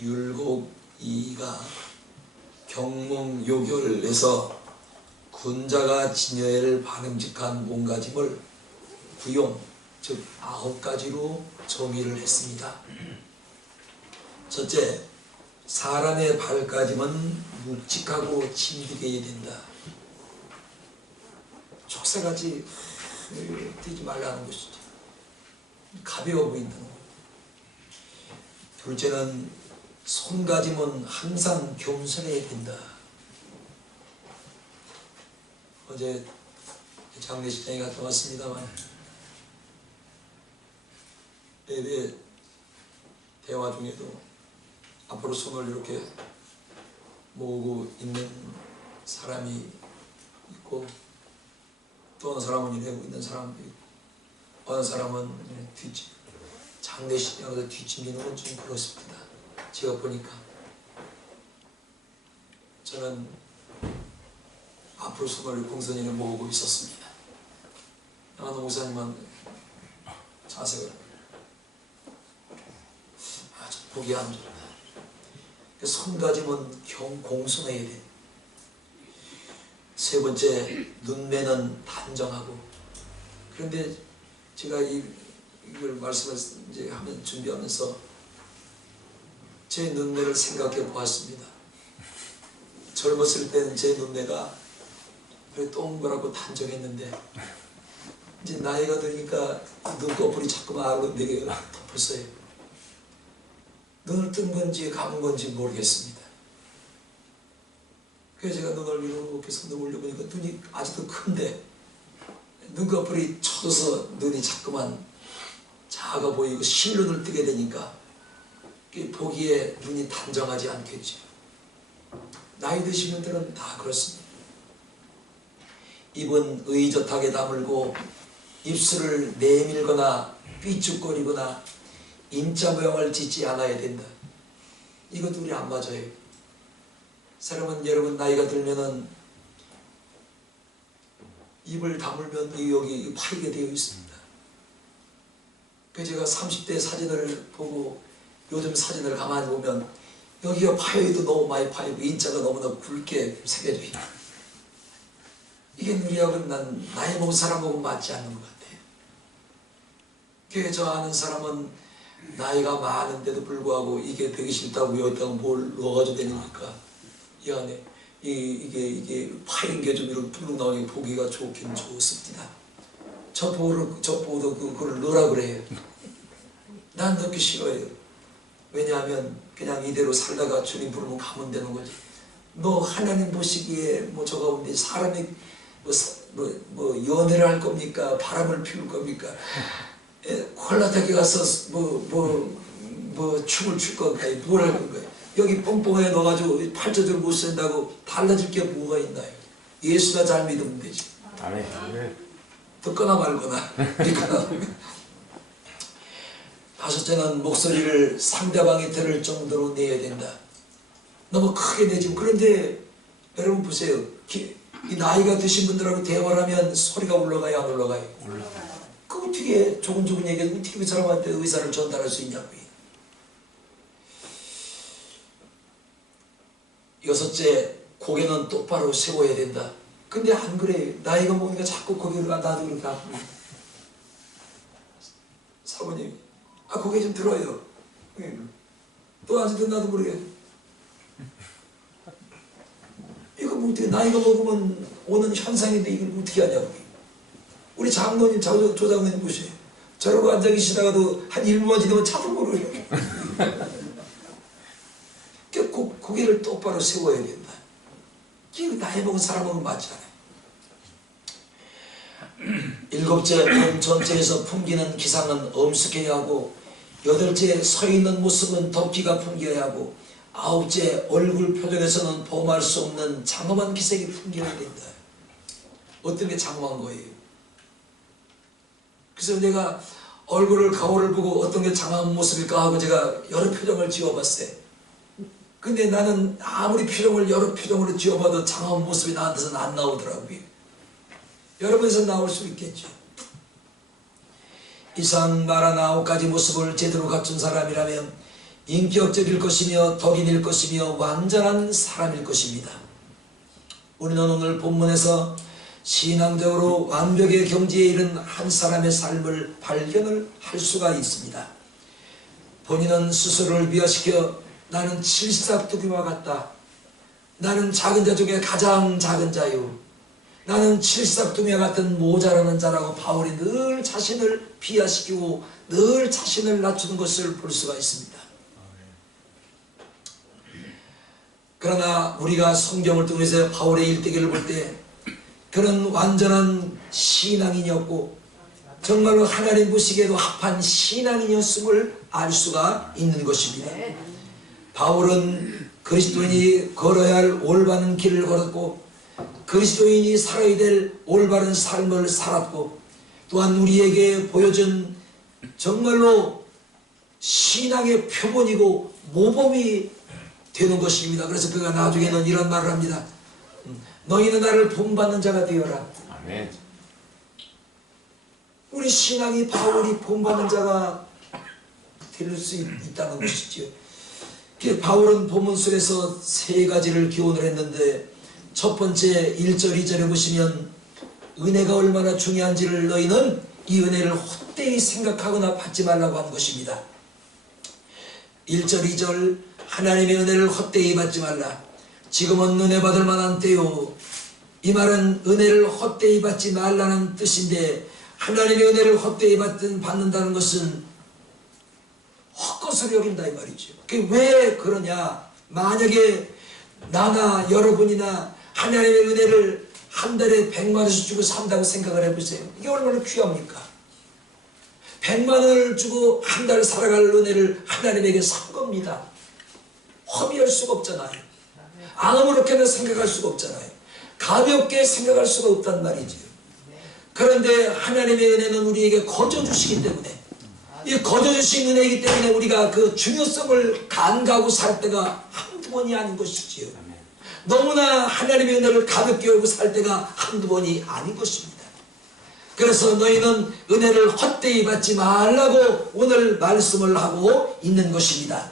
율곡 이가 경몽요결을 내서 군자가 진여를 반응직한 몸가짐을 구용, 즉 9가지로 정의를 했습니다. 첫째, 사람의 발가짐은 묵직하고 진득해야 된다. 촉새같이 뛰지 말라는 것이죠. 가벼워 보인다는 것. 둘째는 손가짐은 항상 겸손해야 된다. 어제 장례식장에 갔다 왔습니다만 예배 대화 중에도 앞으로 손을 이렇게 모으고 있는 사람이 있고 또 어느 사람은 이러고 있는 사람도 있고 어느 사람은 장례식장에서 뒷짐지는 건 좀 그렇습니다. 제가 보니까 저는 앞으로 손을 공손히 모으고 있었습니다. 나는 목사님은 자세가 아주 보기 안 좋다. 손가짐은 공손해야 돼. 세 번째, 눈매는 단정하고. 그런데 제가 이걸 말씀을 이제 하면 준비하면서 제 눈매를 생각해 보았습니다. 젊었을 때는 제 눈매가 동그랗고 단정했는데 이제 나이가 드니까 눈꺼풀이 자꾸만 알로 내게 덮었어요. 눈을 뜬 건지 감은 건지 모르겠습니다. 그래서 제가 눈을 이렇게 손을 올려보니까 눈이 아직도 큰데 눈꺼풀이 쳐져서 눈이 자꾸만 작아 보이고 실눈을 뜨게 되니까 보기에 눈이 단정하지 않겠죠. 나이 드신 분들은 다 그렇습니다. 입은 의젓하게 다물고 입술을 내밀거나 삐죽거리거나 인자 모양을 짓지 않아야 된다. 이것도 우리 안 맞아요. 사람은 여러분 나이가 들면은 입을 다물면 여기 파이게 되어 있습니다. 그래서 제가 30대 사진을 보고 요즘 사진을 가만히 보면 여기가 파여도 너무 많이 파이고 인자가 너무나 굵게 새겨져 있다. 이게 우리하고는 난 나이 먹은 사람하고 맞지 않는 것 같아요. 그래서 저 아는 사람은 나이가 많은데도 불구하고 이게 되기 싫다고 여기다가 뭘 넣어가지고 되니까 이 안에 이게 파인 게 좀 이렇게 뚝뚝 나오니까 보기가 좋긴 좋습니다. 저 보고도 그걸 넣으라 그래요. 난 넣기 싫어요. 왜냐하면 그냥 이대로 살다가 주님 부르면 가면 되는 거지. 너 하나님 보시기에 뭐 저 가운데 사람이 뭐 연애를 할 겁니까? 바람을 피울 겁니까? 콜라텍에 가서 뭐 춤을 출 건가? 뭘 할 건가? 여기 뽕뽕에 넣어가지고 팔자줄 못 쓴다고 달라질 게 뭐가 있나요? 예수가 잘 믿으면 되지. 듣거나 말거나. 다섯째는 목소리를 상대방이 들을 정도로 내야 된다. 너무 크게 내지. 그런데 여러분 보세요. 이 나이가 드신 분들하고 대화를 하면 소리가 올라가요, 안 올라가요? 올라가요. 그 어떻게 조근조근 얘기해서 어떻게 그 사람한테 의사를 전달할 수 있냐고요. 여섯째, 고개는 똑바로 세워야 된다. 근데 안 그래요. 나이가 먹으니까 자꾸 고개를 나도 그렇게 아프고. 사모님, 고개 좀 들어요. 또 아직도 나도 모르게. 이거 뭐 어떻게 나이가 먹으면 오는 현상인데 이걸 어떻게 하냐고. 우리 장로님, 조장로님 보세요. 저러고 앉아 계시다가도 한 1분만 지나면 차도 모르요. 고개를 똑바로 세워야 된다. 이게 나이 먹은 사람하고 맞지 않아요. 일곱째, 몸 전체에서 풍기는 기상은 엄숙해야 하고, 여덟째, 서 있는 모습은 덕기가 풍겨야 하고, 아홉째, 얼굴 표정에서는 범할 수 없는 장엄한 기색이 풍겨야 된다. 어떤 게 장엄한 거예요? 그래서 내가 얼굴을 거울을 보고 어떤 게 장엄한 모습일까 하고 제가 여러 표정을 지어봤어요. 근데 나는 아무리 표정을 여러 표정으로 지어봐도 장엄한 모습이 나한테서는 안 나오더라고요. 여러분에서 나올 수 있겠죠. 이상 말한 9가지 모습을 제대로 갖춘 사람이라면 인격적일 것이며 덕인일 것이며 완전한 사람일 것입니다. 우리는 오늘 본문에서 신앙적으로 완벽의 경지에 이른 한 사람의 삶을 발견을 할 수가 있습니다. 본인은 스스로를 비하시켜 나는 칠삭두기와 같다. 나는 작은 자 중에 가장 작은 자요. 나는 칠삭두기와 같은 모자라는 자라고 바울이 늘 자신을 비하시키고 늘 자신을 낮추는 것을 볼 수가 있습니다. 그러나 우리가 성경을 통해서 바울의 일대기를 볼 때 그는 완전한 신앙인이었고 정말로 하나님 보시기에도 합한 신앙인이었음을 알 수가 있는 것입니다. 바울은 그리스도인이 걸어야 할 올바른 길을 걸었고 그리스도인이 살아야 될 올바른 삶을 살았고 또한 우리에게 보여준 정말로 신앙의 표본이고 모범이 되는 것입니다. 그래서 그가 나중에는 이런 말을 합니다. 너희는 나를 본받는 자가 되어라. 아멘. 우리 신앙이 바울이 본받는 자가 될 수 있다는 것이지요. 바울은 본문 속에서 세 가지를 기원을 했는데 첫 번째 1절 2절에 보시면 은혜가 얼마나 중요한지를 너희는 이 은혜를 헛되이 생각하거나 받지 말라고 한 것입니다. 1절 2절 하나님의 은혜를 헛되이 받지 말라. 지금은 은혜 받을 만한 때요. 이 말은 은혜를 헛되이 받지 말라는 뜻인데 하나님의 은혜를 헛되이 받는다는 것은 헛것으로 여긴다 이 말이죠. 그게 왜 그러냐. 만약에 나나 여러분이나 하나님의 은혜를 한 달에 100만 원씩 주고 산다고 생각을 해보세요. 이게 얼마나 귀합니까? 100만 원을 주고 한 달 살아갈 은혜를 하나님에게 산 겁니다. 허비할 수가 없잖아요. 아무렇게나 생각할 수가 없잖아요. 가볍게 생각할 수가 없단 말이죠. 그런데 하나님의 은혜는 우리에게 거저 주시기 때문에 이 거저 주신 은혜이기 때문에 우리가 그 중요성을 간과하고 살 때가 한두 번이 아닌 것이지요. 너무나 하나님의 은혜를 가볍게 여기고 살 때가 한두 번이 아닌 것입니다. 그래서 너희는 은혜를 헛되이 받지 말라고 오늘 말씀을 하고 있는 것입니다.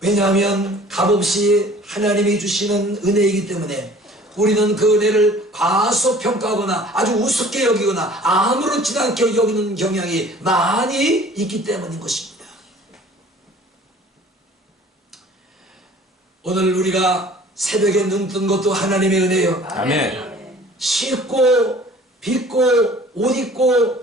왜냐하면 값없이 하나님이 주시는 은혜이기 때문에 우리는 그 은혜를 과소평가하거나 아주 우습게 여기거나 아무렇지도 않게 여기는 경향이 많이 있기 때문인 것입니다. 오늘 우리가 새벽에 눈 뜬 것도 하나님의 은혜요. 아멘. 씻고 빗고 옷 입고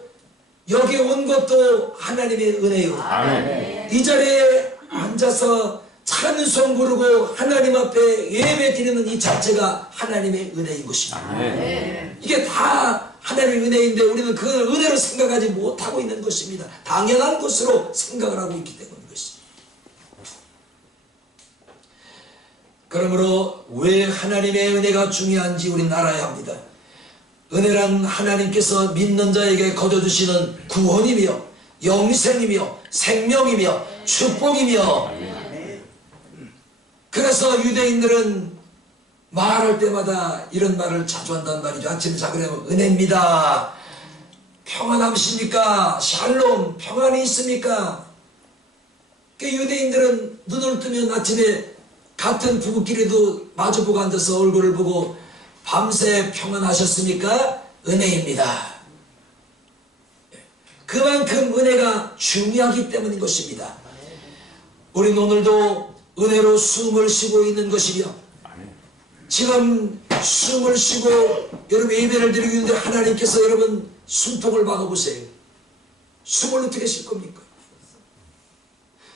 여기 온 것도 하나님의 은혜요. 아멘. 이 자리에 앉아서 찬송 부르고 하나님 앞에 예배 드리는 이 자체가 하나님의 은혜인 것입니다. 아멘. 이게 다 하나님의 은혜인데 우리는 그 은혜로 생각하지 못하고 있는 것입니다. 당연한 것으로 생각을 하고 있기 때문인 것입니다. 그러므로 왜 하나님의 은혜가 중요한지 우리는 알아야 합니다. 은혜란 하나님께서 믿는 자에게 거둬주시는 구원이며 영생이며 생명이며 축복이며 그래서 유대인들은 말할 때마다 이런 말을 자주 한단 말이죠. 아침에 자고 일어나면 은혜입니다. 평안하십니까? 샬롬 평안이 있습니까? 그 유대인들은 눈을 뜨면 아침에 같은 부부끼리도 마주보고 앉아서 얼굴을 보고 밤새 평안하셨습니까? 은혜입니다. 그만큼 은혜가 중요하기 때문인 것입니다. 우리는 오늘도 은혜로 숨을 쉬고 있는 것이며 지금 숨을 쉬고 여러분 예배를 드리고 있는데 하나님께서 여러분 숨통을 막아보세요. 숨을 어떻게 쉴 겁니까?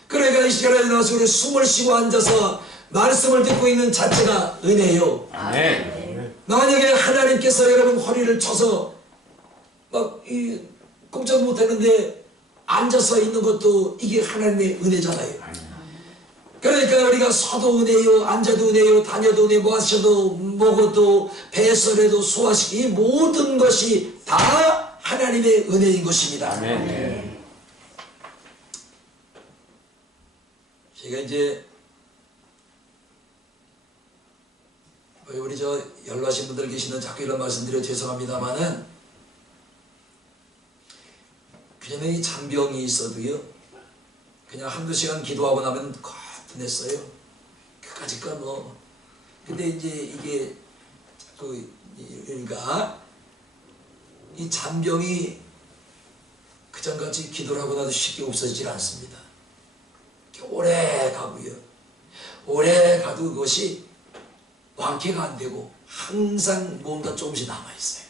그러니까 이 시간에 나와서 우리 숨을 쉬고 앉아서 말씀을 듣고 있는 자체가 은혜요. 아멘. 만약에 하나님께서 여러분 허리를 쳐서 막 꼼짝 못하는데 앉아서 있는 것도 이게 하나님의 은혜잖아요. 그러니까 우리가 서도 은혜요, 앉아도 은혜요, 다녀도 은혜, 뭐 하셔도 먹어도 배설해도 소화시키 이 모든 것이 다 하나님의 은혜인 것입니다. 아멘. 제가 이제 우리 저 연로하신 분들 계시는 자꾸 이런 말씀드려 죄송합니다만은 그전에 이 잔병이 있어도요 그냥 한두 시간 기도하고 나면 거뜬했어요. 그까짓 거 뭐. 근데 이제 이게 그러니까 이 잔병이 그전같이 기도를 하고 나도 쉽게 없어지질 않습니다. 오래 가고요. 오래 가도 그것이 완쾌가 안 되고 항상 뭔가 조금씩 남아있어요.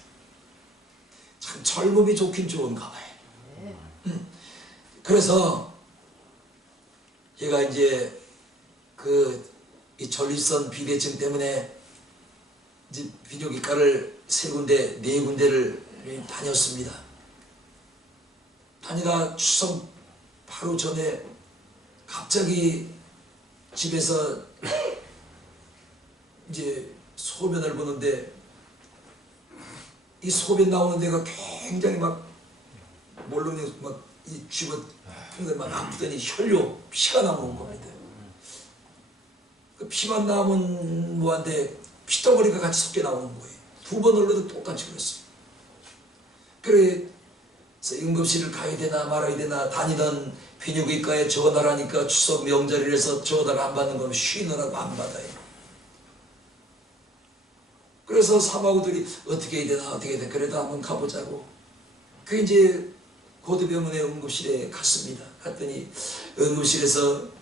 참 젊음이 좋긴 좋은가 봐요. 그래서 얘가 이제 이 전립선 비대증 때문에 이제 비뇨기과를 네 군데를 다녔습니다. 다니다 추석 바로 전에 갑자기 집에서 이제 소변을 보는데 이 소변 나오는 데가 굉장히 막 모르는 막이 쥐고 막 아프더니 혈뇨 피가 나오는 겁니다. 그 피만 나오면 뭐한데 피덩어리가 같이 섞여 나오는 거예요. 두 번 흘러도 똑같이 그랬어요. 그래서 응급실을 가야 되나 말아야 되나 다니던 비뇨기과에 전화를 하니까 추석 명절이라서 전화를 안 받는 거면 쉬느라고 안 받아요. 그래서 사마구들이 어떻게 해야 되나 그래도 한번 가보자고. 그게 이제 고대병원의 응급실에 갔습니다. 갔더니 응급실에서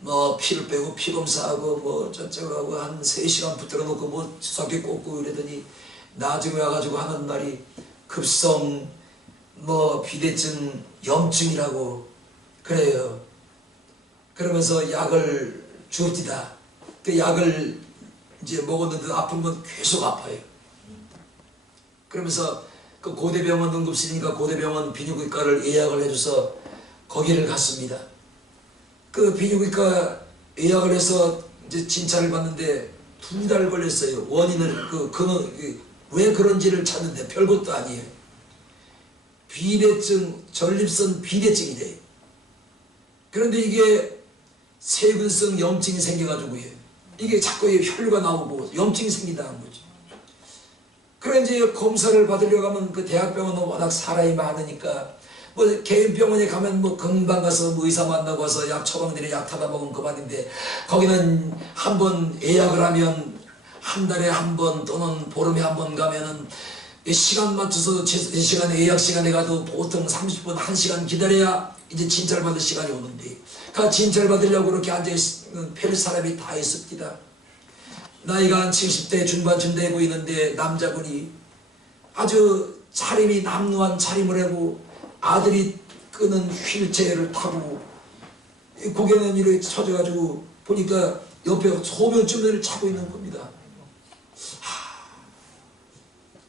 뭐 피를 빼고 피 검사하고 뭐 저쩌고 한 3시간 붙들어 놓고 뭐 주사기 꽂고 이러더니 나중에 와가지고 하는 말이 급성 뭐 비대증 염증이라고 그래요. 그러면서 약을 주었디다. 그 약을 이제 먹었는데 아픈 건 계속 아파요. 그러면서 그 고대병원 응급실이니까 고대병원 비뇨기과를 예약을 해줘서 거기를 갔습니다. 그 비뇨기과 예약을 해서 이제 진찰을 받는데 2달 걸렸어요. 원인을 왜 그런지를 찾는데 별것도 아니에요. 비대증, 전립선 비대증이래요. 그런데 이게 세균성 염증이 생겨가지고요. 이게 자꾸 혈류가 나오고 염증이 생긴다는 거죠. 그래 이제 검사를 받으려고 하면 그 대학병원은 워낙 사람이 많으니까 뭐 개인 병원에 가면 뭐 금방 가서 뭐 의사 만나고 와서 약 처방들이 약 타다 먹으면 그만인데 거기는 한 번 예약을 하면 한 달에 한 번 또는 보름에 한 번 가면은 시간 맞춰서 제 시간에 예약 시간에 가도 보통 30분 1시간 기다려야 이제 진찰 받을 시간이 오는데 그 진찰 받으려고 그렇게 앉아있는 별 사람이 다 있습니다. 나이가 한 70대 중반쯤 되고 있는데 남자분이 아주 차림이 남루한 차림을 하고 아들이 끄는 휠체어를 타고 고개는 이렇게 쳐져가지고 보니까 옆에 소변줄을 차고 있는 겁니다.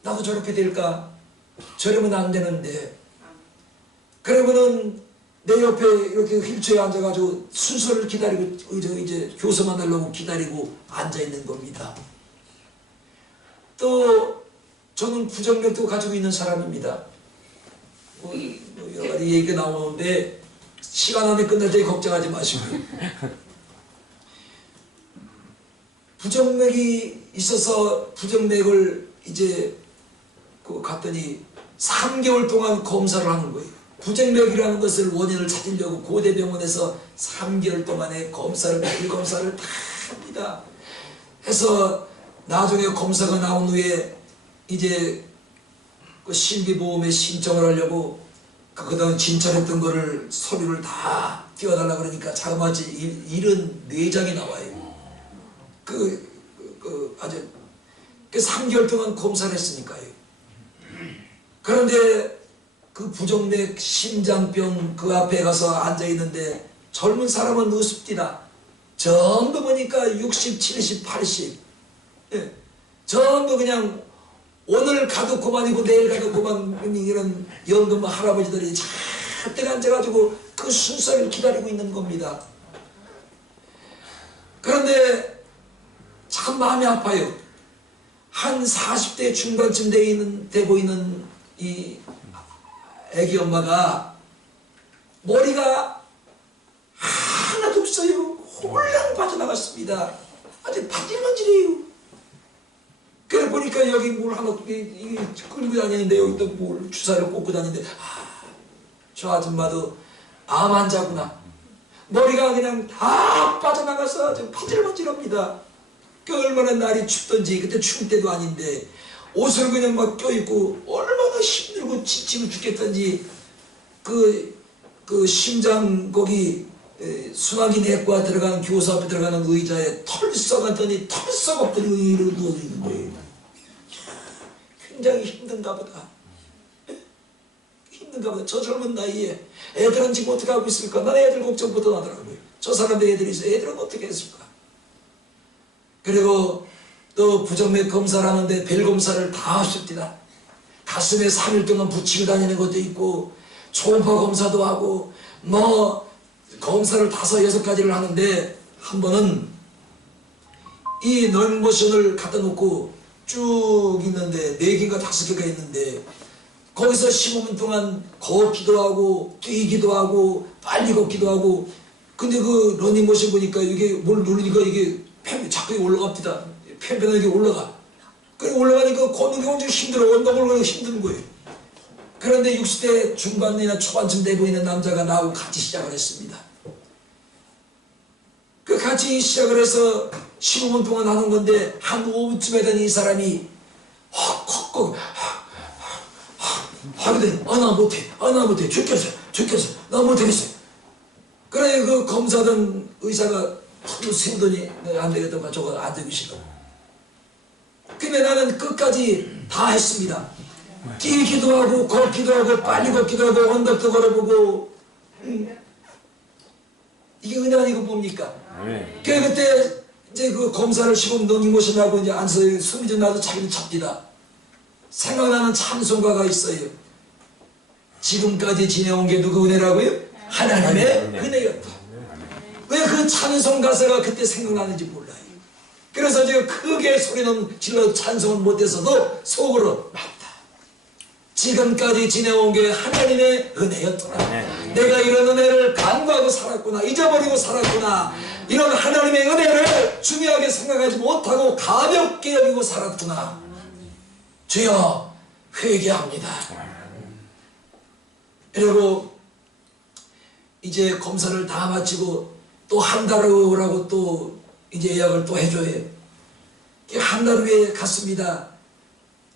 나도 저렇게 될까? 저러면 안 되는데. 그러면은 내 옆에 이렇게 휠체어에 앉아가지고 순서를 기다리고 이제 교수 만나려고 기다리고 앉아 있는 겁니다. 또 저는 부정맥도 가지고 있는 사람입니다. 뭐 여러 가지 얘기가 나오는데 시간 안에 끝날 때 걱정하지 마시고요. 부정맥이 있어서 부정맥을 이제 갔더니 3개월 동안 검사를 하는 거예요. 부정맥이라는 것을 원인을 찾으려고 고대병원에서 3개월 동안의 검사를 매일 검사를 다 합니다. 해서 나중에 검사가 나온 후에 이제 그 실비보험에 신청을 하려고 그다음 진찰했던 거를 서류를 다 띄워달라 그러니까 자그마치 74장이 나와요. 아주 3개월 동안 검사를 했으니까요. 그런데 그 부정맥 심장병 그 앞에 가서 앉아 있는데 젊은 사람은 없습니다. 전부 보니까 60, 70, 80. 예. 전부 그냥 오늘 가도 그만이고 내일 가도 그만 이런 연금 할아버지들이 잔뜩 앉아가지고 그 순서를 기다리고 있는 겁니다. 그런데 참 마음이 아파요. 한 40대 중반쯤 돼 보이는 이 애기 엄마가 머리가 하나도 없어요. 홀랑 빠져나갔습니다. 아주 바질바질해요. 그래 보니까 여기 물 하나 끌고 다니는데 여기 또 물 주사를 꽂고 다니는데 저 아줌마도 암 환자구나. 머리가 그냥 다 빠져나가서 좀 퍼질퍼질합니다. 그 얼마나 날이 춥던지, 그때 추울 때도 아닌데 옷을 그냥 막 껴입고 얼마나 힘들고 지치고 죽겠던지, 그 심장 거기 수납이 내과 들어가는 교사 앞에 들어가는 의자에 털썩 하더니 털썩 없더니 의의로 누워있는 거예요. 굉장히 힘든가 보다. 힘든가 보다. 저 젊은 나이에 애들은 지금 어떻게 하고 있을까? 난 애들 걱정부터 나더라고요. 저 사람들 애들이 있어. 애들은 어떻게 했을까? 그리고 또 부정맥 검사를 하는데 별 검사를 다 하십니다. 가슴에 3일 동안 붙이고 다니는 것도 있고 초음파 검사도 하고 뭐 검사를 5, 6가지를 하는데 한 번은 이 런모션을 갖다 놓고 쭉 있는데 4개인가 5개가 있는데 거기서 15분 동안 걷기도 하고 뛰기도 하고 빨리 걷기도 하고, 근데 그 러닝머신 보니까 이게 뭘 누르니까 이게 자꾸 올라갑니다. 편편하게 올라가. 그래 올라가니까 걷는 게 엄청 힘들어. 언덕을 걸어 힘든 거예요. 그런데 60대 중반이나 초반쯤 돼 보이는 남자가 나하고 같이 시작을 했습니다. 그 같이 시작을 해서 15분 동안 하는 건데 한 5분쯤에 되니 이 사람이 헉헉헉 하거든. 나 못해 죽겠어 나 못하겠어. 그래 그 검사든 의사가 또 세우더니 안 되겠다 저거 안 되기 싫어. 근데 나는 끝까지 다 했습니다. 뛰기도 하고 걷기도 하고 빨리 걷기도 하고 언덕도 걸어보고. 이게 은혜 아니고 뭡니까? 그때 이제 그 검사를 15분 넘기고서 하고 이제 앉아서 숨이 좀 나도 자기를 잡니다. 생각나는 찬송가가 있어요. 지금까지 지내온 게 누구 은혜라고요? 하나님의 은혜였다. 왜 그 찬송 가사가 그때 생각나는지 몰라요. 그래서 제가 크게 소리는 질러 찬송을 못해서도 속으로 맞다. 지금까지 지내온 게 하나님의 은혜였더라. 내가 이런 은혜를 간과하고 살았구나. 잊어버리고 살았구나. 이런 하나님의 은혜를 중요하게 생각하지 못하고 가볍게 여기고 살았구나. 주여 회개합니다. 그리고 이제 검사를 다 마치고 또 한 달 후라고 또 이제 예약을 또 해줘요. 한 달 후에 갔습니다.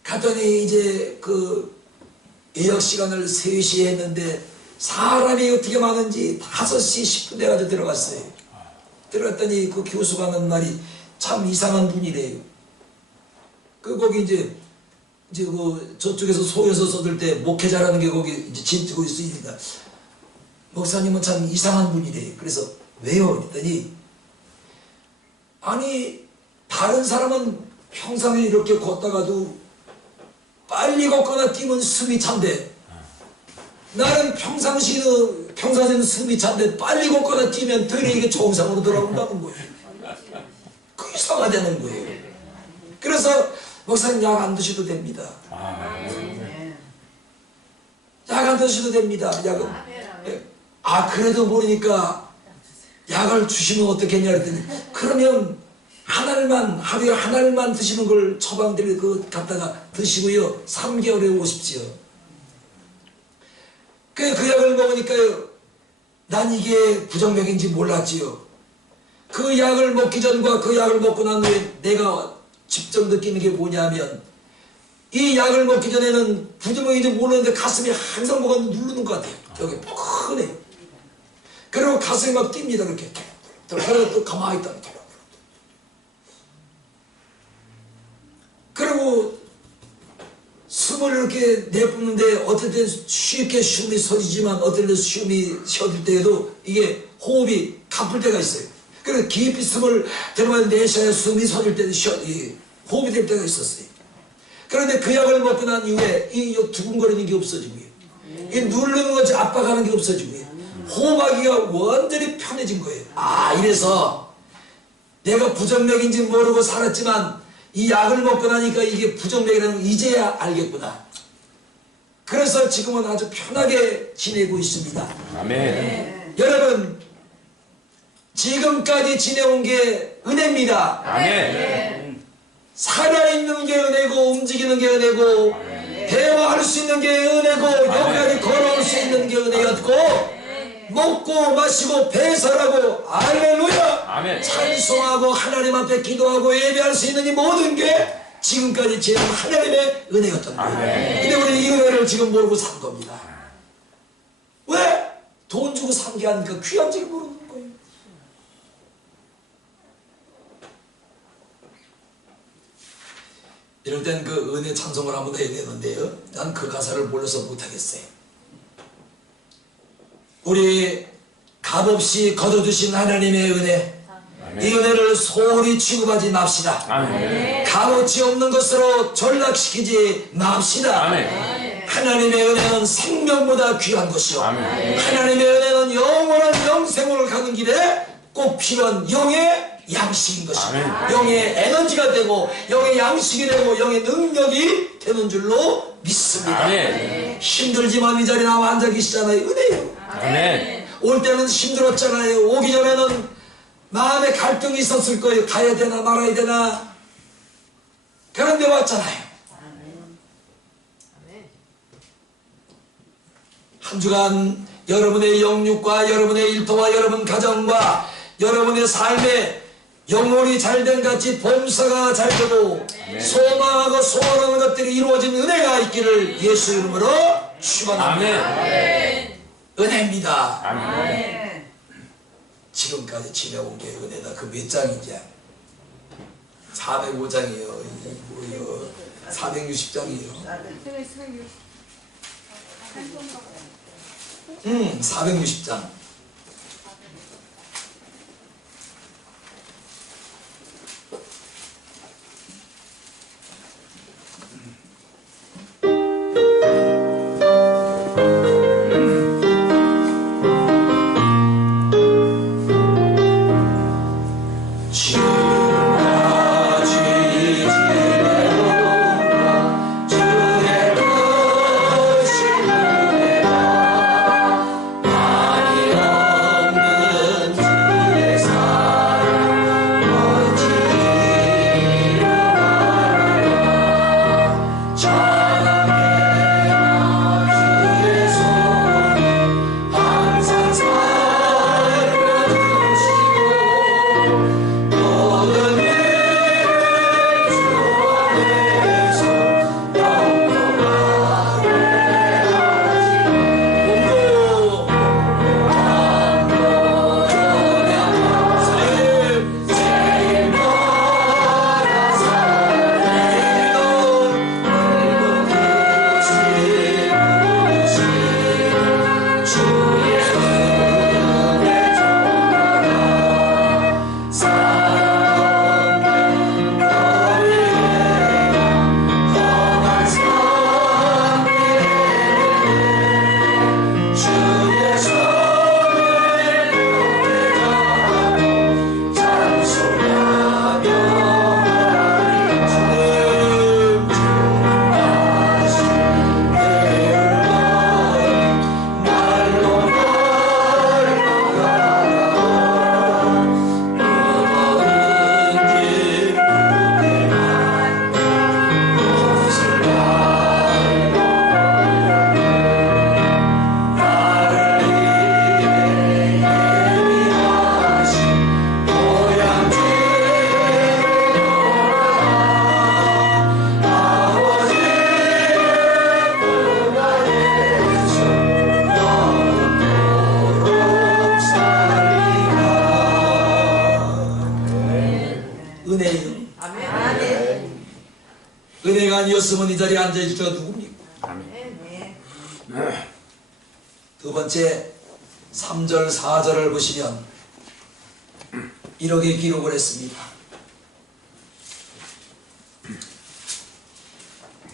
갔더니 이제 그 예약 시간을 3시에 했는데 사람이 어떻게 많은지 5시 10분 돼가지고 들어갔어요. 들어갔더니 그 교수가 하는 말이 참 이상한 분이래요. 거기 이제 그 저쪽에서 속여서 써들 때 목회자라는 게 거기 이제 짓고 있으니까 목사님은 참 이상한 분이래요. 그래서 왜요? 그랬더니 아니 다른 사람은 평상에 이렇게 걷다가도 빨리 걷거나 뛰면 숨이 찬대. 나는 평상시에는 숨이 찬데 빨리 걷거나 뛰면 되려 이게 정상으로 돌아온다는 거예요. 그 이상하다는 거예요. 그래서 목사님 약 안 드셔도 됩니다. 약 안 드셔도 됩니다. 약은. 그래도 모르니까 약을 주시면 어떻겠냐 그랬더니 그러면 하루에 한 알만 드시는 걸 처방드릴 그 갖다가 드시고요 3개월에 오십시오. 그 약을 먹으니까요 난 이게 부정맥인지 몰랐지요. 그 약을 먹기 전과 그 약을 먹고 난 후에 내가 직접 느끼는 게 뭐냐면 이 약을 먹기 전에는 부정맥인지 몰랐는데 가슴이 항상 뭐가 누르는 것 같아요. 여기 뻐근해요. 그리고 가슴이 막 뜁니다. 그렇게 그러고 또 가만히 있다. 그리고 숨을 이렇게 내뿜는데 어떨 때 쉽게 숨이 서지지만 어떨 때 숨이 쉬어질 때에도 이게 호흡이 가쁠 때가 있어요. 그래서 깊이 숨을 들어가서 내쉬어야 숨이 서질 때도 호흡이 될 때가 있었어요. 그런데 그 약을 먹고 난 이후에 이 두근거리는 게 없어지고요. 이 누르는 것이 압박하는 게 없어지고요. 호흡하기가 완전히 편해진 거예요. 이래서 내가 부정맥인지 모르고 살았지만 이 약을 먹고 나니까 이게 부정맥이라는 걸 이제야 알겠구나. 그래서 지금은 아주 편하게 지내고 있습니다. 아멘. 여러분 지금까지 지내온 게 은혜입니다. 아멘. 살아있는 게 은혜고 움직이는 게 은혜고 대화할 수 있는 게 은혜고 여기까지 걸어올 수 있는 게 은혜였고 먹고 마시고 배설하고 할렐루야 아멘. 찬송하고 하나님 앞에 기도하고 예배할 수 있는 이 모든 게 지금까지 지은 하나님의 은혜였던 거예요. 근데 우리 이 은혜를 지금 모르고 산 겁니다. 왜? 돈 주고 산 게 아니니까 귀한지를 모르는 거예요. 이럴 땐 그 은혜 찬송을 한번 해야 되는데요. 난 그 가사를 몰라서 못하겠어요. 우리 값없이 거둬주신 하나님의 은혜, 이 은혜를 소홀히 취급하지 맙시다. 아멘. 값어치 없는 것으로 전락시키지 맙시다. 아멘. 하나님의 은혜는 생명보다 귀한 것이요, 아멘. 하나님의 은혜는 영원한 영생을 가는 길에 꼭 필요한 영의 양식인 것입니다. 아멘. 영의 에너지가 되고 영의 양식이 되고 영의 능력이 되는 줄로 믿습니다. 아멘. 힘들지만 이 자리에 나와 앉아 계시잖아요. 은혜예요. 아멘. 올 때는 힘들었잖아요. 오기 전에는 마음에 갈등이 있었을 거예요. 가야 되나 말아야 되나. 그런데 왔잖아요. 한 주간 여러분의 영육과 여러분의 일터와 여러분 가정과 여러분의 삶에 영혼이 잘된 같이 범사가 잘 되고 소망하고 소원하는 것들이 이루어진 은혜가 있기를 예수 이름으로 축원합니다. 아멘. 은혜입니다. 아멘. 지금까지 지내온 게 은혜다. 그 몇 장이냐? 405장이에요. 뭐요? 460장이에요. 460장. 은혜가 아니었으면 이 자리에 앉아있을 자 누굽니까? 아멘. 두 번째 3절 4절을 보시면 이렇게 기록을 했습니다.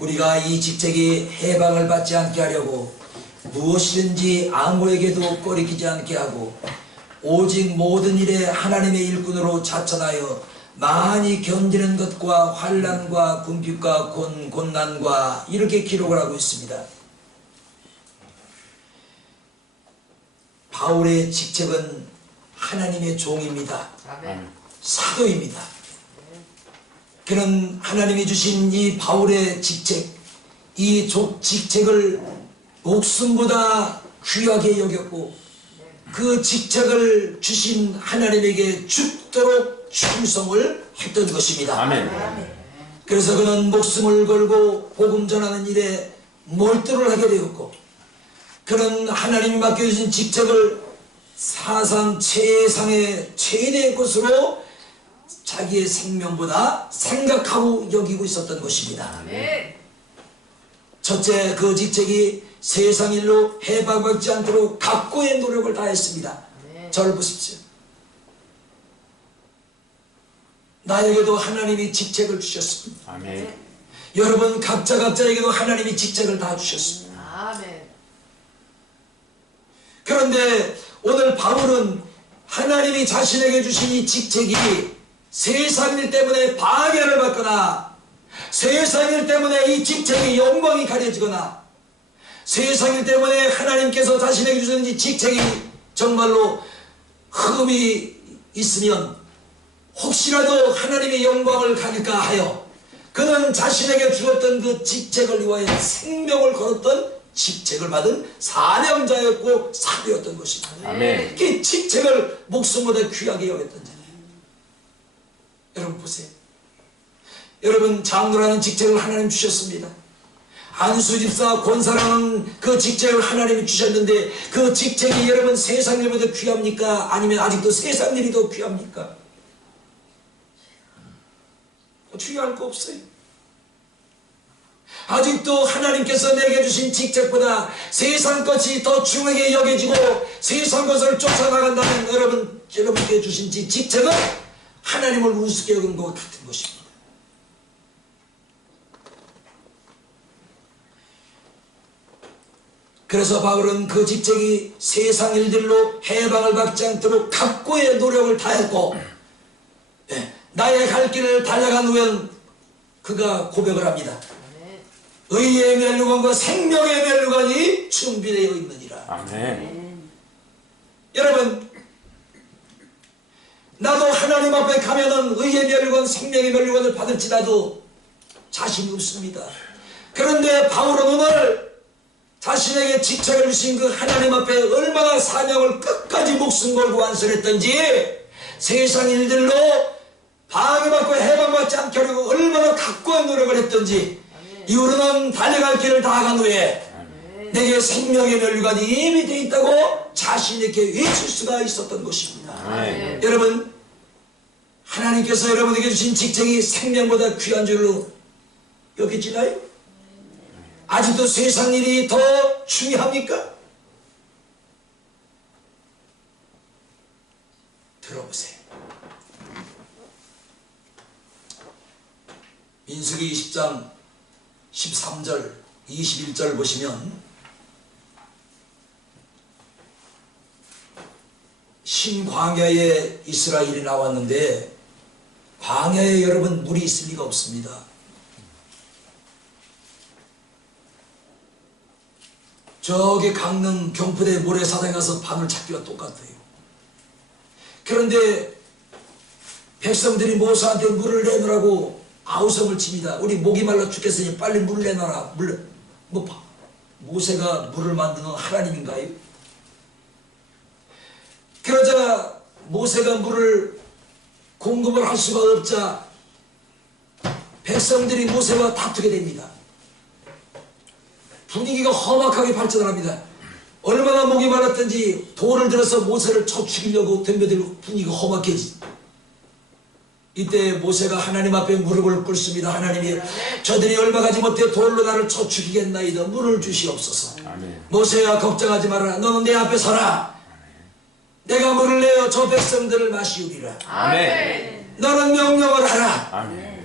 우리가 이 직책이 해방을 받지 않게 하려고 무엇이든지 아무에게도 꺼리키지 않게 하고 오직 모든 일에 하나님의 일꾼으로 자천하여 많이 견디는 것과 환난과 궁핍과 곤난과 이렇게 기록을 하고 있습니다. 바울의 직책은 하나님의 종입니다. 사도입니다. 그는 하나님이 주신 이 바울의 직책, 이 직책을 목숨보다 귀하게 여겼고 그 직책을 주신 하나님에게 죽도록 충성을 했던 것입니다. 아멘. 그래서 그는 목숨을 걸고 복음 전하는 일에 몰두를 하게 되었고, 그는 하나님이 맡겨주신 직책을 사상 최상의 최대의 것으로 자기의 생명보다 생각하고 여기고 있었던 것입니다. 첫째, 그 직책이 세상 일로 해방받지 않도록 각고의 노력을 다했습니다. 저를 보십시오. 나에게도 하나님이 직책을 주셨습니다. 아멘. 여러분 각자에게도 하나님이 직책을 다 주셨습니다. 그런데 오늘 바울은 하나님이 자신에게 주신 이 직책이 세상 일 때문에 방해를 받거나, 세상 일 때문에 이 직책이 영광이 가려지거나, 세상 일 때문에 하나님께서 자신에게 주신 이 직책이 정말로 흠이 있으면 혹시라도 하나님의 영광을 가릴까 하여 그는 자신에게 주었던 그 직책을 위하여 생명을 걸었던 직책을 받은 사명자였고 사도였던 것입니다. 아멘. 그 직책을 목숨보다 귀하게 여겼던 자예요. 여러분 보세요. 여러분 장로라는 직책을 하나님 주셨습니다. 안수집사, 권사라는 그 직책을 하나님이 주셨는데 그 직책이 여러분 세상 일보다 귀합니까? 아니면 아직도 세상 일이 더 귀합니까? 중요할 거 없어요. 아직도 하나님께서 내게 주신 직책보다 세상 것이 더 중하게 여겨지고 세상 것을 쫓아나간다면 여러분께 주신 직책은 하나님을 우습게 여기는 것 같은 것입니다. 그래서 바울은 그 직책이 세상 일들로 해방을 받지 않도록 각고의 노력을 다했고, 나의 갈 길을 달려간 후엔 그가 고백을 합니다. 의의 멸류관과 생명의 멸류관이 준비되어 있느니라. 아멘. 여러분, 나도 하나님 앞에 가면은 의의 멸류관, 생명의 멸류관을 받을지라도 자신이 없습니다. 그런데 바울은 오늘 자신에게 직책을 주신 그 하나님 앞에 얼마나 사명을 끝까지 목숨 걸고 완수했던지, 세상 일들로 방해받고 해방받지 않게 하려고 얼마나 각고한 노력을 했던지, 이후로는 달려갈 길을 다 간 후에 내게 생명의 멸류관이 이미 되어 있다고 자신 있게 외칠 수가 있었던 것입니다. 아멘. 여러분, 하나님께서 여러분에게 주신 직책이 생명보다 귀한 줄로 여기지나요? 아직도 세상 일이 더 중요합니까? 들어보세요. 민수기 20장 13절 21절 보시면 신광야에 이스라엘이 나왔는데, 광야에 여러분 물이 있을 리가 없습니다. 저기 강릉 경포대 모래사장에 가서 밤을 찾기와 똑같아요. 그런데 백성들이 모세한테 물을 내놓으라고 아우성을 칩니다. 우리 목이 말라 죽겠으니 빨리 물을 내놔라. 모세가 물을 만드는 하나님인가요? 그러자 모세가 물을 공급을 할 수가 없자 백성들이 모세와 다투게 됩니다. 분위기가 험악하게 발전을 합니다. 얼마나 목이 말랐든지 돌을 들어서 모세를 쳐 죽이려고 덤벼들고 분위기가 험악해지. 이때 모세가 하나님 앞에 무릎을 꿇습니다. 하나님이 저들이 얼마가지 못해 돌로 나를 쳐 죽이겠나이다. 물을 주시옵소서. 아멘. 모세야 걱정하지 말아라. 너는 내 앞에 서라. 내가 물을 내어 저 백성들을 마시우리라. 아멘. 너는 명령을 하라. 아멘.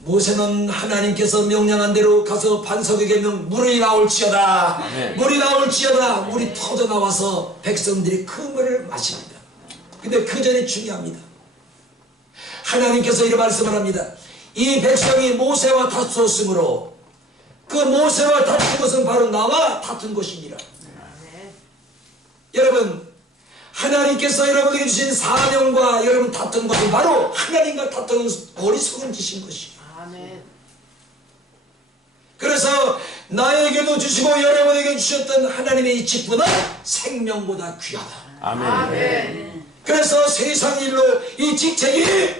모세는 하나님께서 명령한 대로 가서 반석에게 물이 나올지어다. 아멘. 물이 나올지어다. 물이 터져 나와서 백성들이 그 물을 마십니다. 근데 그 전에 중요합니다. 하나님께서 이런 말씀을 합니다. 이 백성이 모세와 다투었으므로 그 모세와 다툰 것은 바로 나와 다툰 것이니라. 여러분, 하나님께서 여러분에게 주신 사명과 여러분 다툰 것은 바로 하나님과 다투는 어리석은 짓인 것이에요. 그래서 나에게도 주시고 여러분에게 주셨던 하나님의 이 직분은 생명보다 귀하다. 아멘. 그래서 세상 일로 이 직책이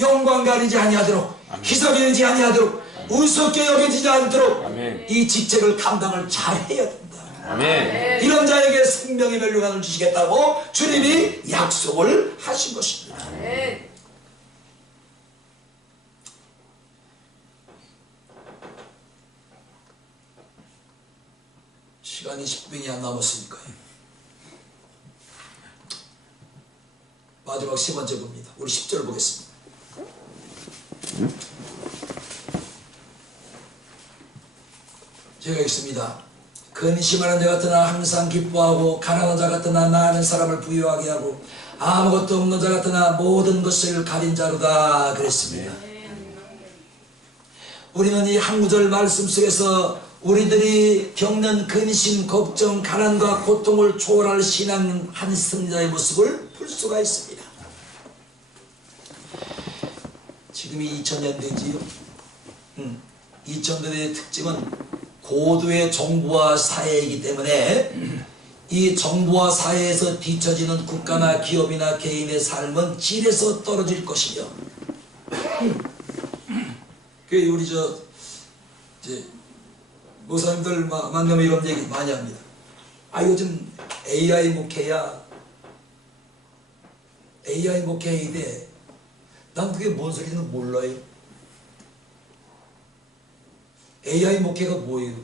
영광 가리지 아니하도록 희석이 되지 아니하도록 우습게 여겨지지 않도록 아멘. 이 직책을 감당을 잘해야 된다. 아멘. 이런 자에게 생명의 멸류관을 주시겠다고 주님이 약속을 하신 것입니다. 시간이 10분이 안 남았으니까요. 마지막 세 번째 봅니다. 우리 10절 보겠습니다. 제가 읽습니다. 근심하는 자 같으나 항상 기뻐하고 가난한 자 같으나 많은 사람을 부유하게 하고 아무것도 없는 자 같으나 모든 것을 가진 자로다 그랬습니다. 우리는 이 한 구절 말씀 속에서 우리들이 겪는 근심, 걱정, 가난과 고통을 초월할 신앙 한 승자의 모습을 볼 수가 있습니다. 지금이 2000년대지요. 2000년대의 특징은 고도의 정부와 사회이기 때문에 이 정부와 사회에서 뒤처지는 국가나 기업이나 개인의 삶은 질에서 떨어질 것이며 그 우리 이제 목사님들 만나면 이런 얘기 많이 합니다. 아 요즘 AI 목회야. AI 목회인데 난 그게 뭔 소리는 몰라요. AI 목회가 뭐예요?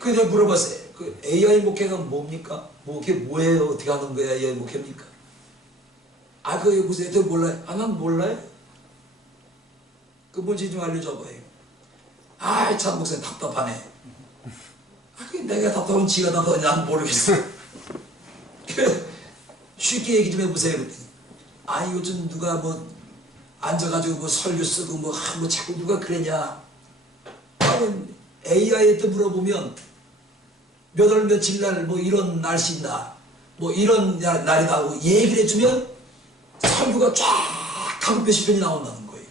그때 물어봤어요. 그 AI 목회가 뭡니까? 그게 뭐예요? 어떻게 하는 거야? AI 목회입니까? 아 그게 무슨 애들 몰라요? 아 난 몰라요. 그 뭔지 좀 알려줘봐요. 아이 참 목사님 답답하네. 아 그게 내가 답답하면 지가 답답하냐 난 모르겠어. 쉽게 얘기 좀 해보세요. 아니 요즘 누가 뭐 앉아가지고 뭐 설교 쓰고 뭐 자꾸 누가 그러냐. 나는 AI한테 물어보면 몇 월 며칠 날 뭐 이런 날씨다. 뭐 이런 날이다 하고 얘기를 해주면 설교가 쫙 하고 몇십 편이 나온다는 거예요.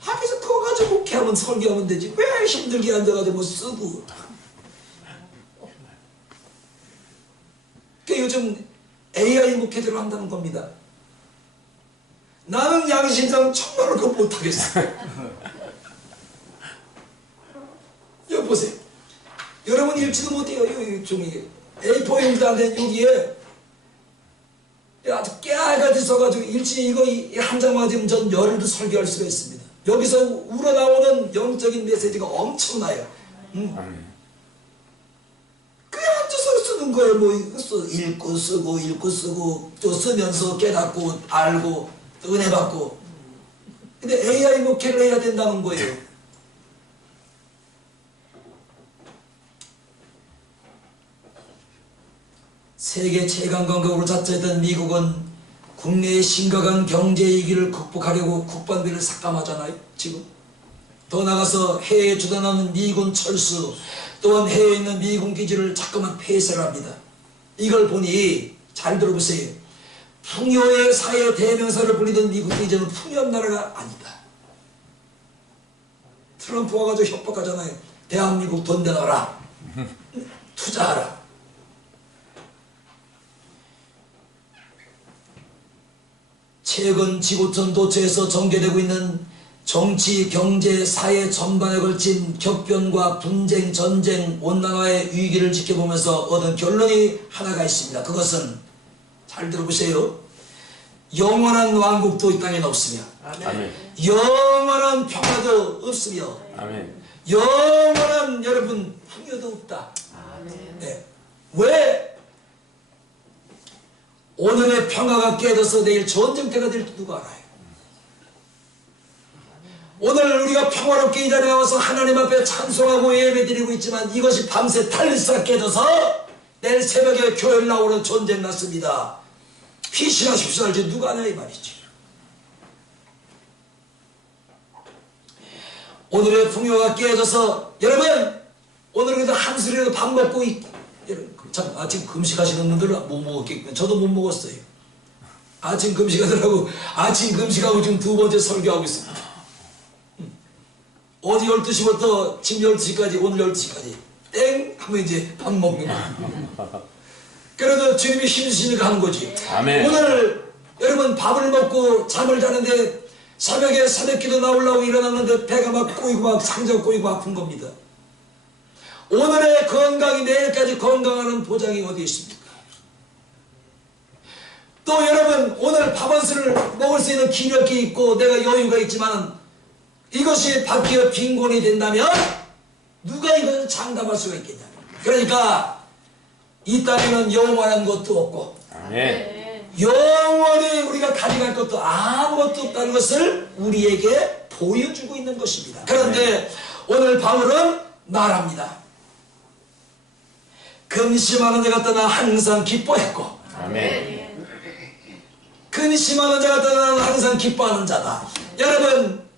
그래서 그거 가지고 목회하면 설교하면 되지. 왜 힘들게 앉아가지고 뭐 쓰고. 그러니까 요즘 AI 목회대로 한다는 겁니다. 나는 양심상 정말로 그거 못하겠어. 여기 보세요. 여러분 읽지도 못해요. 이 종이 A4 용지도 안 된 여기에 아주 깨알같이 써가지고 읽지 이거 한 장만 지금 전 열흘도 설교할 수가 있습니다. 여기서 우러나오는 영적인 메시지가 엄청나요. 그냥 앉아서 쓰는 거예요. 뭐 읽고 쓰고 또 쓰면서 깨닫고 알고 또 은혜 받고. 근데 AI 목회를 해야 된다는 거예요. 세계 최강 강국으로 자처했던 미국은 국내의 심각한 경제 위기를 극복하려고 국방비를 삭감하잖아요. 지금 더 나가서 해외에 주둔하는 미군 철수 또한 해외에 있는 미군 기지를 자꾸만 폐쇄를 합니다. 이걸 보니 잘 들어보세요. 풍요의 사회 대명사를 불리던 미국이 이제는 풍요한 나라가 아니다. 트럼프 와가지고 협박하잖아요. 대한민국 돈 내놔라. 투자하라. 최근 지구촌 도처에서 전개되고 있는 정치, 경제, 사회 전반에 걸친 격변과 분쟁, 전쟁, 온난화의 위기를 지켜보면서 얻은 결론이 하나가 있습니다. 그것은 잘 들어보세요. 영원한 왕국도 이 땅에는 없으며 아멘. 영원한 평화도 없으며 아멘. 영원한 여러분 풍요도 없다. 네. 왜? 오늘의 평화가 깨져서 내일 전쟁때가 될지 누가 알아요? 오늘 우리가 평화롭게 이 자리에 와서 하나님 앞에 찬송하고 예배드리고 있지만 이것이 밤새 탈리스가 깨져서 내일 새벽에 교회를 나오는 전쟁 났습니다. 피신하십시오 할지 누가 아냐 이 말이지. 오늘의 풍요가 깨져서 여러분 오늘 그래도 한술이라도 밥 먹고 참 아침 금식하시는 분들은 못 먹었겠군요. 저도 못 먹었어요. 아침 금식하더라고. 아침 금식하고 지금 두 번째 설교하고 있습니다. 어제 12시부터 지금 12시까지 오늘 12시까지 땡 하면 이제 밥 먹는 거야. 그래도 주님이 힘주시니까 하는 거지. 아멘. 오늘 여러분 밥을 먹고 잠을 자는데 새벽에 새벽기도 나오려고 일어났는데 배가 막 꼬이고 막 상자가 꼬이고 아픈 겁니다. 오늘의 건강이 내일까지 건강하는 보장이 어디 있습니까? 또 여러분 오늘 밥 한 술을 먹을 수 있는 기력이 있고 내가 여유가 있지만 이것이 바뀌어 빈곤이 된다면 누가 이것을 장담할 수가 있겠냐. 그러니까 이 땅에는 영원한 것도 없고 아멘. 영원히 우리가 가져갈 것도 아무것도 없다는 것을 우리에게 보여주고 있는 것입니다. 그런데 오늘 바울은 말합니다. 근심하는 자가 떠나 항상 기뻐했고 아멘. 근심하는 자가 떠나 항상 기뻐하는 자다. 여러분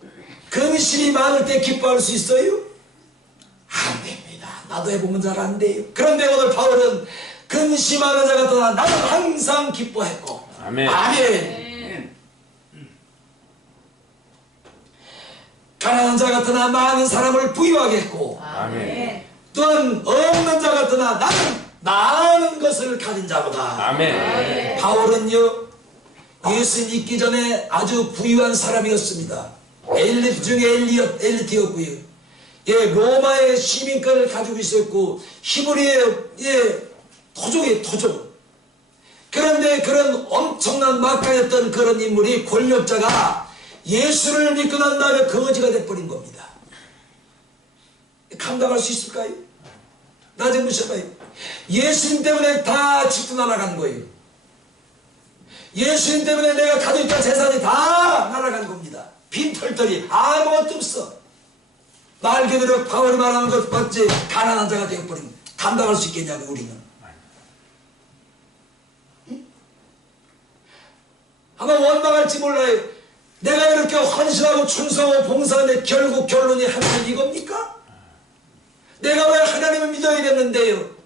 근심이 많을 때 기뻐할 수 있어요? 안 됩니다. 나도 해보면 잘 안 돼요. 그런데 오늘 바울은 근심하는 자가 떠나 나는 항상 기뻐했고 아멘. 아멘. 가난한 자가 떠나 많은 사람을 부유하게 했고 아멘. 또는 없는 자가 떠나 나는 많은 것을 가진 자보다. 아멘. 바울은요 예수 믿기 전에 아주 부유한 사람이었습니다. 엘리트 중에 엘리트였고요. 예, 로마의 시민권을 가지고 있었고 히브리의 토종이에요, 토종. 그런데 그런 엄청난 막강했던 그런 인물이 권력자가 예수를 믿고 난 다음에 거지가 돼버린 겁니다. 감당할 수 있을까요? 나 좀 보셔봐요. 예수님 때문에 다 집도 날아간 거예요. 예수님 때문에 내가 가지고 있던 재산이 다 날아간 겁니다. 빈털터리 아무것도 없어. 말 그대로 바울이 말하는 것 맞지? 가난한 자가 되어버린 거예요. 감당할 수 있겠냐고 우리는. 응? 아마 원망할지 몰라요. 내가 이렇게 헌신하고 충성하고 봉사하는데 결국 결론이 하나님 이겁니까? 내가 왜 하나님을 믿어야 됐는데요?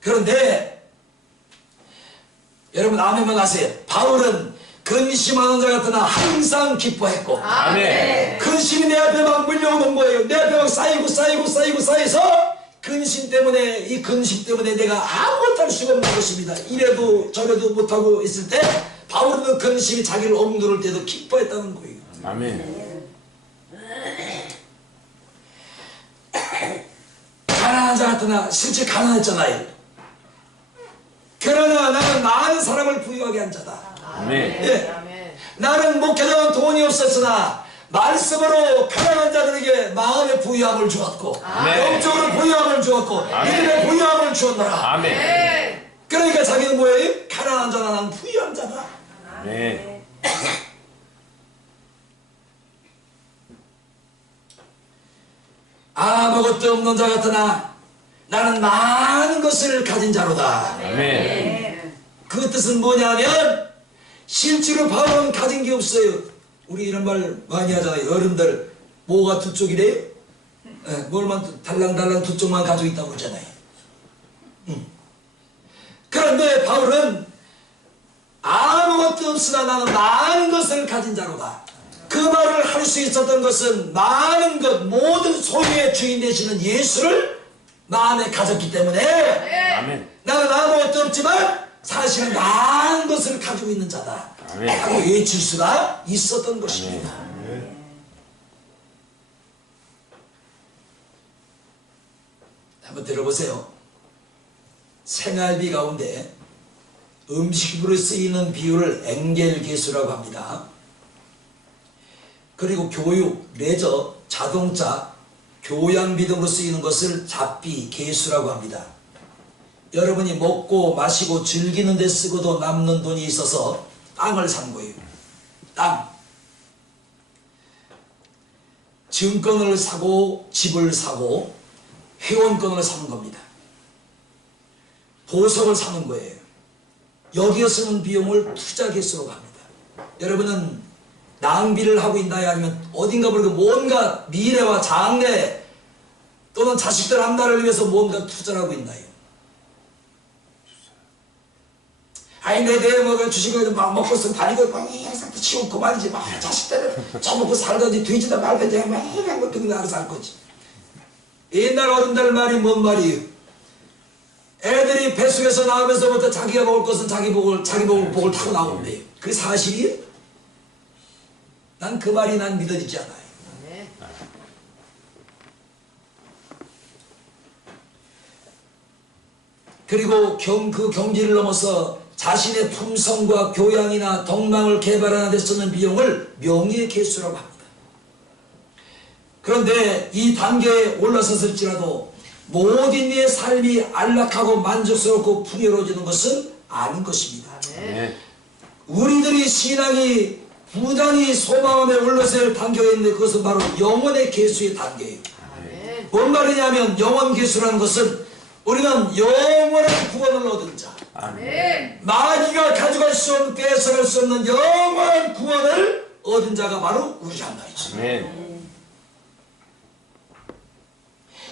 그런데 여러분 아멘만 하세요. 바울은 근심하는 자가 떠나 항상 기뻐했고 아멘. 근심이 내 앞에 막 물려오는 거예요. 내 앞에 막 쌓여서 근심 때문에 이 근심 때문에 내가 아무것도 할 수가 없는 것입니다. 이래도 저래도 못하고 있을 때 바울은 그 근심이 자기를 억누를 때도 기뻐했다는 거예요. 아멘. 가난한 자가 떠나 실제 가난했잖아요. 그러나 나는 많은 사람을 부유하게 한 자다. 아멘. 예. 나는 목회자는 돈이 없었으나 말씀으로 가난한 자들에게 마음의 부유함을 주었고 아멘. 영적으로 부유함을 주었고 아멘. 이름의 부유함을 주었노라. 아멘. 그러니까 자기는 뭐예요? 가난한 자나 난 부유한 자다. 아멘. 아무것도 없는 자 같으나 나는 많은 것을 가진 자로다. 아멘. 그 뜻은 뭐냐면 실제로 바울은 가진 게 없어요. 우리 이런 말 많이 하잖아요. 어른들 뭐가 두 쪽이래요? 예, 뭘만 달랑달랑 두 쪽만 가지고 있다고 그러잖아요. 그런데 바울은 아무것도 없으나 나는 많은 것을 가진 자로다. 그 말을 할 수 있었던 것은 많은 것 모든 소유의 주인 되시는 예수를 마음에 가졌기 때문에 아멘. 나는 아무것도 없지만 사실은 많은 것을 가지고 있는 자다 아멘. 라고 외칠 수가 있었던 것입니다. 한번 들어보세요. 생활비 가운데 음식으로 쓰이는 비율을 엔겔계수라고 합니다. 그리고 교육, 레저, 자동차, 교양비 등으로 쓰이는 것을 잡비, 계수라고 합니다. 여러분이 먹고 마시고 즐기는 데 쓰고도 남는 돈이 있어서 땅을 산 거예요. 땅. 증권을 사고 집을 사고 회원권을 사는 겁니다. 보석을 사는 거예요. 여기에 쓰는 비용을 투자개수라고 합니다. 여러분은 낭비를 하고 있나요? 아니면 어딘가 모르게 뭔가 미래와 장래 또는 자식들 한 날을 위해서 뭔가 투자를 하고 있나요? 아이 내 먹어 주시고 막 먹고서 다니고 막 항상 치우고 그만이지 막 자식들은 처먹고 살든지 뒤지다 말든지 막 해가 뭐 그런 거 알아서 할 거지. 옛날 어른들 말이 뭔 말이에요? 애들이 뱃속에서 나오면서부터 자기가 먹을 것은 자기 복을 복을 타고 나온대요. 그게 사실이에요? 난 그 말이 난 믿어지지 않아요. 그리고 그 경지를 넘어서 자신의 품성과 교양이나 덕망을 개발하는 데 쓰는 비용을 명예의 개수라고 합니다. 그런데 이 단계에 올라섰을지라도 모든 이의 삶이 안락하고 만족스럽고 풍요로워지는 것은 아닌 것입니다. 우리들이 신앙이 부단히 소망함에 올라설 단계가 있는데 그것은 바로 영혼의 개수의 단계예요. 뭔 말이냐면 영혼 개수라는 것은 우리는 영원한 구원을 얻은 자, 마귀가 가져갈 수 없는 뺏어갈 수 없는 영원한 구원을 얻은 자가 바로 우리란 말이죠.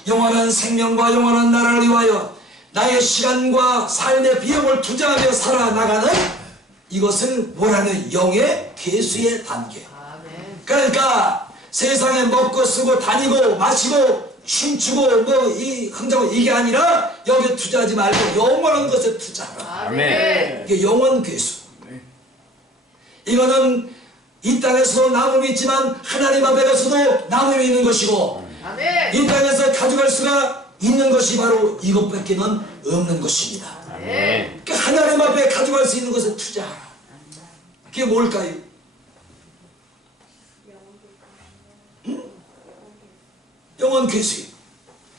영원한 생명과 영원한 나라를 위하여 나의 시간과 삶의 비용을 투자하며 살아나가는 이것을 뭐라는 영의 괴수의 단계. 그러니까 세상에 먹고 쓰고 다니고 마시고 춤추고 뭐 이 흥정은 이게 아니라 여기 투자하지 말고 영원한 것에 투자하라. 이게 영원 괴수. 이거는 이 땅에서 나눔이 있지만 하나님 앞에 가서도 나눔이 있는 것이고 이 땅에서 가져갈 수가 있는 것이 바로 이것밖에는 없는 것입니다. 그러니까 하나님 앞에 가져갈 수 있는 것에 투자하라. 그게 뭘까요? 영원 괴수예요.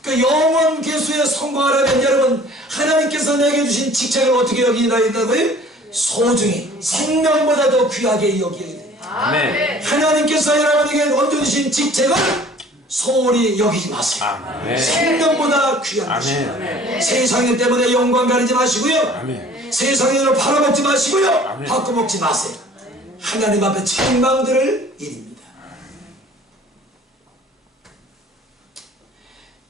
그 영원 괴수에 성공하려면 여러분 하나님께서 내게 주신 직책을 어떻게 여기다 있다고요? 소중히 생명보다도 귀하게 여겨야 돼요. 하나님께서 여러분에게 얹어주신 직책을 소홀히 여기지 마세요. 생명보다 귀한 것입니다. 세상일 때문에 영광 가리지 마시고요. 세상인으로 팔아먹지 마시고요. 바꿔먹지 마세요. 하나님 앞에 책망들을 일입니다.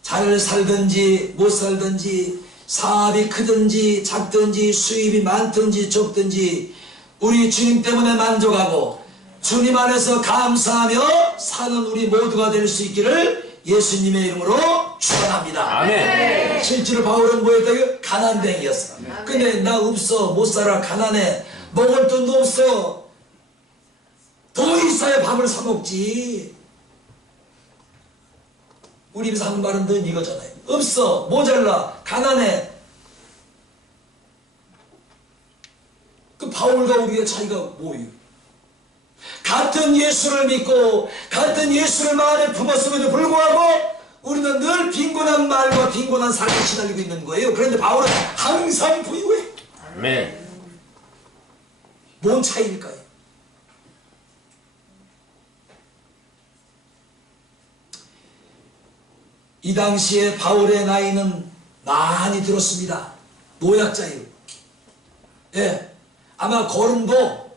잘 살든지 못 살든지 사업이 크든지 작든지 수입이 많든지 적든지 우리 주님 때문에 만족하고 주님 안에서 감사하며 사는 우리 모두가 될 수 있기를 예수님의 이름으로 축원합니다. 실제로 바울은 뭐였다고요? 가난뱅이였어. 근데 나 없어, 못 살아, 가난해, 먹을 돈도 없어. 더 있어야 밥을 사 먹지. 우리 입에서 하는 말은 늘 이거잖아요. 없어, 모자라, 가난해. 그 바울과 우리의 차이가 뭐예요? 같은 예수를 믿고 같은 예수를 마음에 품었음에도 불구하고 우리는 늘 빈곤한 말과 빈곤한 삶에 시달리고 있는 거예요. 그런데 바울은 항상 부유해. 뭔 차이일까요? 이 당시에 바울의 나이는 많이 들었습니다. 노약자예요. 예, 아마 걸음도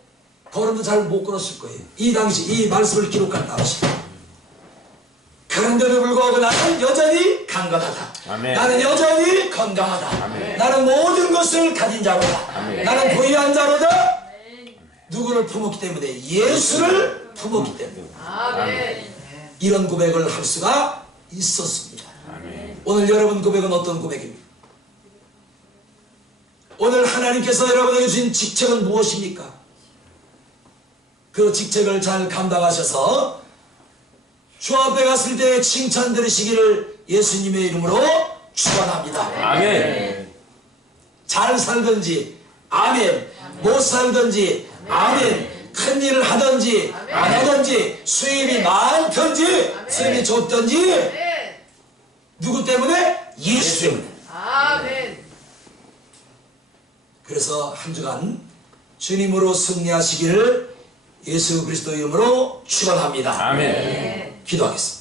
잘 못 걸었을 거예요. 이 당시 이 말씀을 기록한 당시. 그런데도 불구하고 나는 여전히 강건하다. 나는 여전히 건강하다. 나는 모든 것을 가진 자로다. 나는 부유한 자로다. 누구를 품었기 때문에? 예수를 품었기 때문에. 이런 고백을 할 수가 있었습니다. 오늘 여러분 고백은 어떤 고백입니까? 오늘 하나님께서 여러분에게 주신 직책은 무엇입니까? 그 직책을 잘 감당하셔서 주 앞에 갔을 때 칭찬 들으시기를 예수님의 이름으로 축원합니다. 잘 살든지 아멘, 못 살든지 아멘, 큰 일을 하든지 안 하든지 수입이 많든지 수입이 적든지 누구 때문에? 예수 때문에. 그래서 한 주간 주님으로 승리하시기를 예수 그리스도 이름으로 축원합니다. 기도하겠습니다.